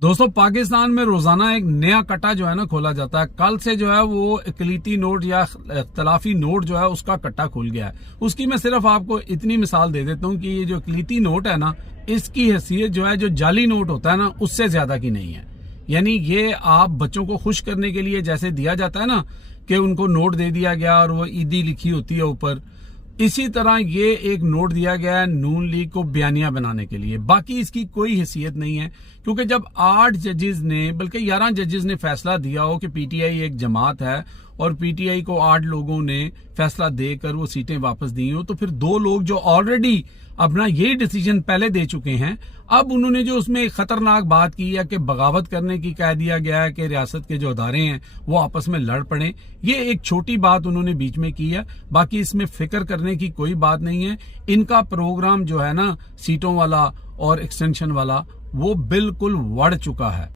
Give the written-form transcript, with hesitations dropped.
दोस्तों, पाकिस्तान में रोजाना एक नया कट्टा जो है ना खोला जाता है। कल से जो है वो इकलीती नोट या इख्तलाफी नोट जो है उसका कट्टा खुल गया है। उसकी मैं सिर्फ आपको इतनी मिसाल दे देता हूँ कि ये जो इकलीती नोट है ना, इसकी हैसियत जो है जो जाली नोट होता है ना उससे ज्यादा की नहीं है। यानी ये आप बच्चों को खुश करने के लिए जैसे दिया जाता है ना कि उनको नोट दे दिया गया और वो ईदी लिखी होती है ऊपर, इसी तरह ये एक नोट दिया गया है नून लीग को बयानिया बनाने के लिए। बाकी इसकी कोई हैसियत नहीं है, क्योंकि जब 8 जजेस ने बल्कि 11 जजेस ने फैसला दिया हो कि पीटीआई एक जमात है और पीटीआई को 8 लोगों ने फैसला देकर वो सीटें वापस दी हो, तो फिर 2 लोग जो ऑलरेडी अपना ये डिसीजन पहले दे चुके हैं, अब उन्होंने जो उसमें एक खतरनाक बात की है कि बगावत करने की कह दिया गया है कि रियासत के जो अदारे हैं वो आपस में लड़ पड़े। ये एक छोटी बात उन्होंने बीच में की है, बाकी इसमें फिक्र करने की कोई बात नहीं है। इनका प्रोग्राम जो है ना सीटों वाला और एक्सटेंशन वाला, वो बिल्कुल बढ़ चुका है।